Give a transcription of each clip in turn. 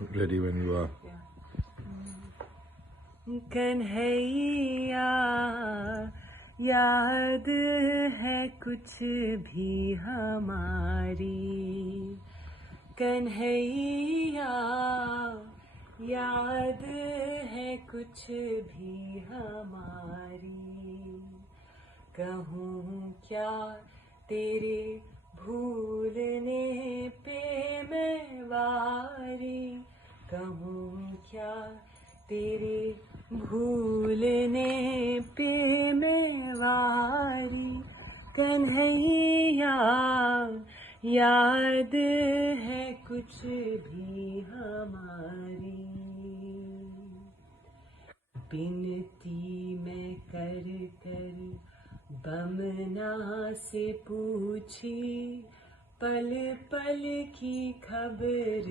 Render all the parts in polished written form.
ready when you are. Kanhaiya याद है कुछ भी हमारी, कन्हैया याद है कुछ भी हमारी। कहूँ क्या तेरे भूलने पे मैं वारी, कहूँ क्या तेरे भूलने पे मैं वारी। कन्हैया याद है कुछ भी हमारी। बिनती मैं कर कर बमना से पूछी, पल पल की खबर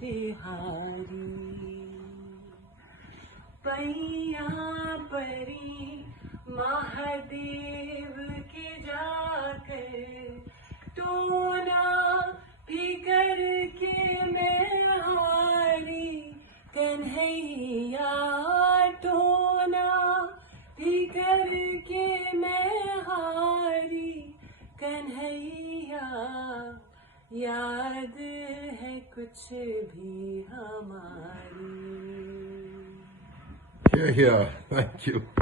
तिहारी। पैया परी महादेव के जाकर, टोना भी करके मैं हारी। कन्हैया टोना भी करके मैं हारी। कन्हैया याद है कुछ भी हमारी। Yeah, thank you.